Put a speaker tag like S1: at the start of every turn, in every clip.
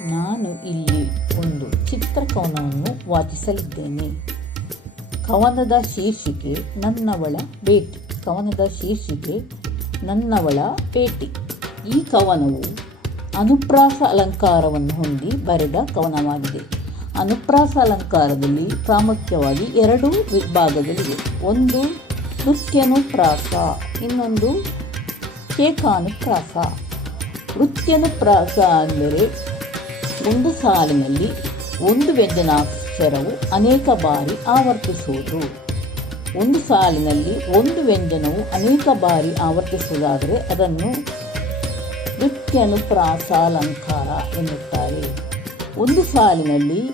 S1: ನಾನು ಇಲ್ಲಿ ಒಂದು ಚಿತ್ರಕವನವನ್ನು ವಾಚಿಸಲಿದ್ದೇನೆ. ಕವನದ ಶೀರ್ಷಿಕೆ ನನ್ನವಳ ಭೇಟಿ ಕವನದ ಶೀರ್ಷಿಕೆ ನನ್ನವಳ ಭೇಟಿ ಈ ಕವನವು ಅನುಪ್ರಾಸ ಅಲಂಕಾರವನ್ನು ಹೊಂದಿ ಬರೆದ ಕವನವಾಗಿದೆ. ಅನುಪ್ರಾಸ ಅಲಂಕಾರದಲ್ಲಿ ಪ್ರಾಮುಖ್ಯವಾಗಿ ಎರಡು ವಿಭಾಗಗಳಿವೆ. ಒಂದು ನೃತ್ಯನುಪ್ರಾಸ, ಇನ್ನೊಂದು ಏಕಾನುಪ್ರಾಸ ನೃತ್ಯನುಪ್ರಾಸ ಅಂದರೆ ಒಂದು ಸಾಲಿನಲ್ಲಿ ಒಂದು ವ್ಯಂಜನಾಕ್ಷರವು ಅನೇಕ ಬಾರಿ ಆವರ್ತಿಸುವುದು. ಒಂದು ಸಾಲಿನಲ್ಲಿ ಒಂದು ವ್ಯಂಜನವು ಅನೇಕ ಬಾರಿ ಆವರ್ತಿಸುವುದಾದರೆ ಅದನ್ನು ನೃತ್ಯನುಪ್ರಾಸಾಲಂಕಾರ ಎನ್ನುತ್ತಾರೆ. ಒಂದು ಸಾಲಿನಲ್ಲಿ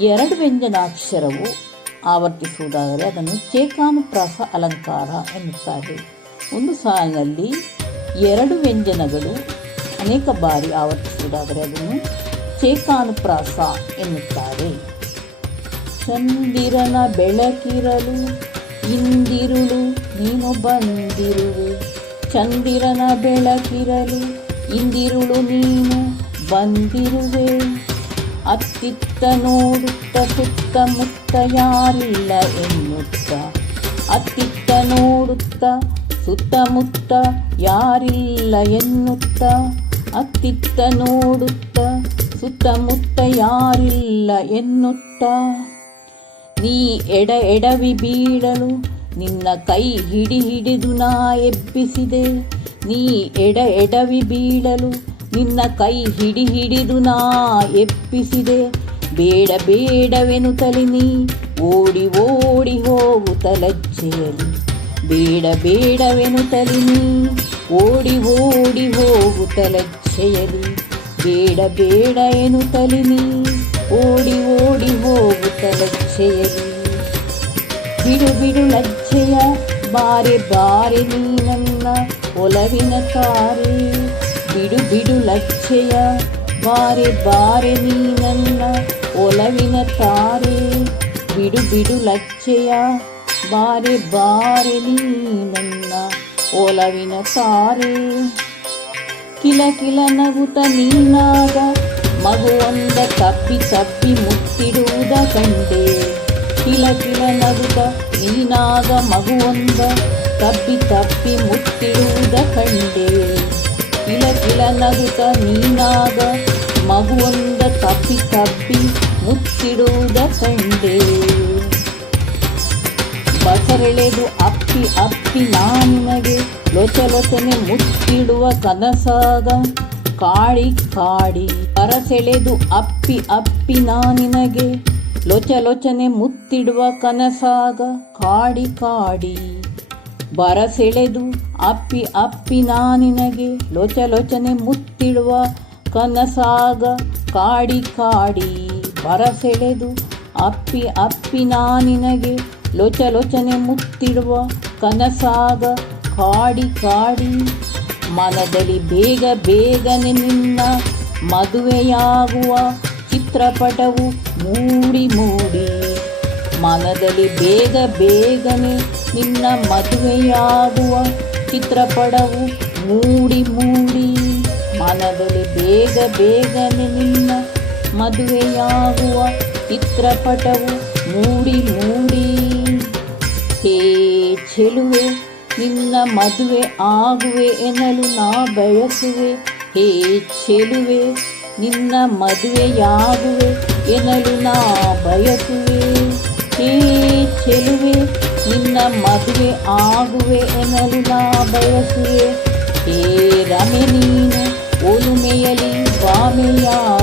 S1: ಎರಡು ವ್ಯಂಜನಾಕ್ಷರವು ಆವರ್ತಿಸುವುದಾದರೆ ಅದನ್ನು ಚೇಕಾನುಪ್ರಾಸ ಅಲಂಕಾರ ಎನ್ನುತ್ತಾರೆ. ಒಂದು ಸಾಲಿನಲ್ಲಿ ಎರಡು ವ್ಯಂಜನಗಳು ಅನೇಕ ಬಾರಿ ಆವರ್ತಿಸುವುದಾದರೆ ಅದನ್ನು ಚೇಕಾನುಪ್ರಾಸ ಎನ್ನುತ್ತಾರೆ. ಚಂದಿರನ ಬೆಳಕಿರಲು ಇಂದಿರುಳು ನೀನು ಬಂದಿರುವೆ ಚಂದಿರನ ಬೆಳಕಿರಲು ಇಂದಿರುಳು, ನೀನು ಬಂದಿರುವೆ. ಅತ್ತಿತ್ತ ನೋಡುತ್ತ ಸುತ್ತಮುತ್ತ ಯಾರಿಲ್ಲ ಎನ್ನುತ್ತ. ಅತ್ತಿತ್ತ ನೋಡುತ್ತ ಸುತ್ತಮುತ್ತ ಯಾರಿಲ್ಲ ಎನ್ನುತ್ತ. ಅತ್ತಿತ್ತ ನೋಡುತ್ತ ಸುತ್ತಮುತ್ತ ಯಾರಿಲ್ಲ ಎನ್ನುತ್ತ. ನೀ ಎಡ ಎಡವಿ ಬೀಳಲು ನಿನ್ನ ಕೈ ಹಿಡಿ ಹಿಡಿದು ನಾ ಎಬ್ಬಿಸಿದೆ. ನೀ ಎಡ ಎಡವಿ ಬೀಳಲು ನಿನ್ನ ಕೈ ಹಿಡಿ ಹಿಡಿದು ನಾ ಎಬ್ಬಿಸಿದೆ. ಬೇಡ ಬೇಡವೆನುತಲಿ ನೀ, ಓಡಿ ಓಡಿ ಹೋಗುತ್ತಲಜ್ಜೆಯಲಿ ಬೇಡ ಬೇಡವೆನುತಲಿ ನೀ, ಓಡಿ ಓಡಿ ಹೋಗುತ್ತಲಜ್ಜೆಯಲಿ ಬೇಡ ಬೇಡ ಎನ್ನುತ್ತಲಿ ನೀ ಓಡಿ ಓಡಿ ಹೋಗುತ್ತ ಹೋಗುತ್ತಲಜ್ಜೆಯಲಿ ಬಿಡು ಬಿಡು ಲಜ್ಜೆಯ ಬಾರೆ ಬಾರೆ ನೀ ನನ್ನ ಒಲವಿನ ತಾರೆ. ಬಿಡು ಬಿಡು ಲಜ್ಜೆಯ ಬಾರೆ ಬಾರೆ ನೀ ನನ್ನ ಒಲವಿನ ತಾರೆ. ಬಿಡು ಬಿಡು ಲಜ್ಜೆಯ ಬಾರೆ ಬಾರೆ ನೀ ನನ್ನ ಒಲವಿನ ತಾರೆ. ಕಿಲ ಕಿಲ ನಗುತ್ತ ನೀನಾಗ ಮಗುವೊಂದ ತಪ್ಪಿ ತಪ್ಪಿ ಮುತ್ತಿಡುವುದ ಕಂಡೆ ಕಿಲ ಕಿಲ ನಗುತ್ತ ನೀನಾಗ ಮಗುವೊಂದ ತಪ್ಪಿ ತಪ್ಪಿ ಮುತ್ತಿಡುವುದ ಕಂಡೆ ಕಿಲ ಕಿಲ ನಗುತ್ತ ನೀನಾಗ ಮಗುವೊಂದ ತಪ್ಪಿ ತಪ್ಪಿ ಮುತ್ತಿಡುವುದ ಕಂಡೆ ಬಸರೆಳೆದು ಅಪ್ಪಿ ಅಪ್ಪಿ ನಾನಿನಗೆ ಲೊಚ ಲೊಚನೆ ಮುತ್ತಿಡುವ ಕನಸಾಗ ಕಾಡಿ. ಕಾಡಿ ಬರಸೆಳೆದು ಅಪ್ಪಿ ಅಪ್ಪಿ ನಾನಿನಗೆ ಲೊಚ ಲೊಚನೆ ಮುತ್ತಿಡುವ ಕನಸಾಗ ಕಾಡಿ ಕಾಡಿ. ಬರಸೆಳೆದು ಅಪ್ಪಿ ಅಪ್ಪಿ ನಾನಿನಗೆ ಲೊಚ ಲೊಚನೆ ಮುತ್ತಿಡುವ ಕನಸಾಗ ಕಾಡಿ ಕಾಡಿ. ಬರಸೆಳೆದು ಅಪ್ಪಿ ಅಪ್ಪಿ ನಾನಿನಗೆ ಲೊಚ ಲೊಚನೆ ಮುತ್ತಿಡುವ ಕನಸಾಗ ಕಾಡಿ ಕಾಡಿ, ಮನದಲ್ಲಿ ಬೇಗ ಬೇಗನೆ ನಿನ್ನ ಮದುವೆಯಾಗುವ ಚಿತ್ರಪಟವು ಮೂಡಿ ಮೂಡಿ. ಮನದಲ್ಲಿ ಬೇಗ ಬೇಗನೆ ನಿನ್ನ ಮದುವೆಯಾಗುವ ಚಿತ್ರಪಟವು ಮೂಡಿ ಮೂಡಿ. ಮನದಲ್ಲಿ ಬೇಗ ಬೇಗನೆ ನಿನ್ನ ಮದುವೆಯಾಗುವ ಚಿತ್ರಪಟವು ಮೂಡಿ ಮೂಡಿ. ಹೇ ಚೆಲುವೆ, ನಿನ್ನ ಮದುವೆ ಆಗುವೆ ಎನ್ನಲು ನಾ ಬಯಸುವೆ. ಹೇ ಚೆಲುವೆ, ನಿನ್ನ ಮದುವೆಯಾಗುವೆ ಎನ್ನಲು ನಾ ಬಯಸುವೆ. ಹೇ ಚೆಲುವೆ, ನಿನ್ನ ಮದುವೆ ಆಗುವೆ ಎನ್ನಲು ನಾ ಬಯಸುವೆ. ಹೇ ರಮೆ ನೀನು ಒಲುಮೆಯಲಿ ಬಾಮೆಯಾಗು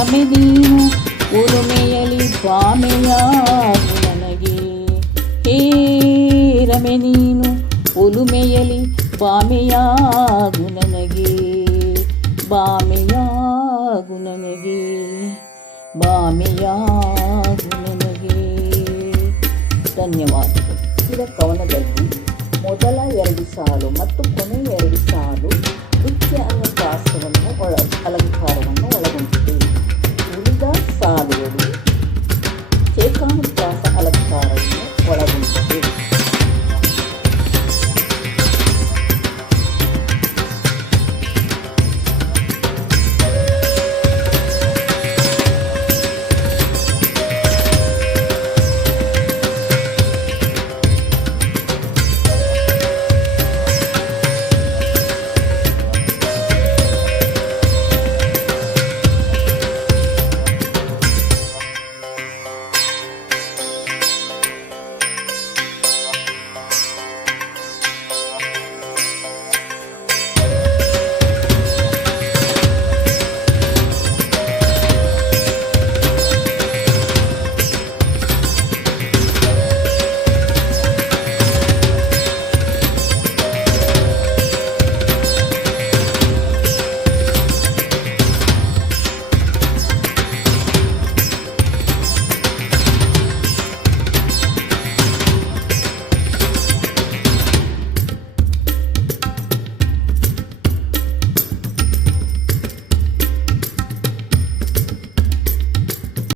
S1: ರಮೆ ನೀನು ಉರುಮೆಯಲ್ಲಿ ಸ್ವಾಮಿಯಾಗು ನನಗೆ. ಹೇ ರಮೆ ನೀನು ಉಲುಮೆಯಲ್ಲಿ ಬಾಮೆಯಾಗು ನನಗೆ. ಬಾಮೆಯಾಗು ನನಗೆ. ಬಾಮೆಯಾಗು ನನಗೆ. ಧನ್ಯವಾದಗಳು. ಇದರ ಕವನದಲ್ಲಿ ಮೊದಲ ಎರಡು ಸಾಲು ಮತ್ತು ಕೊನೆಯ ಎರಡು ಸಾಲು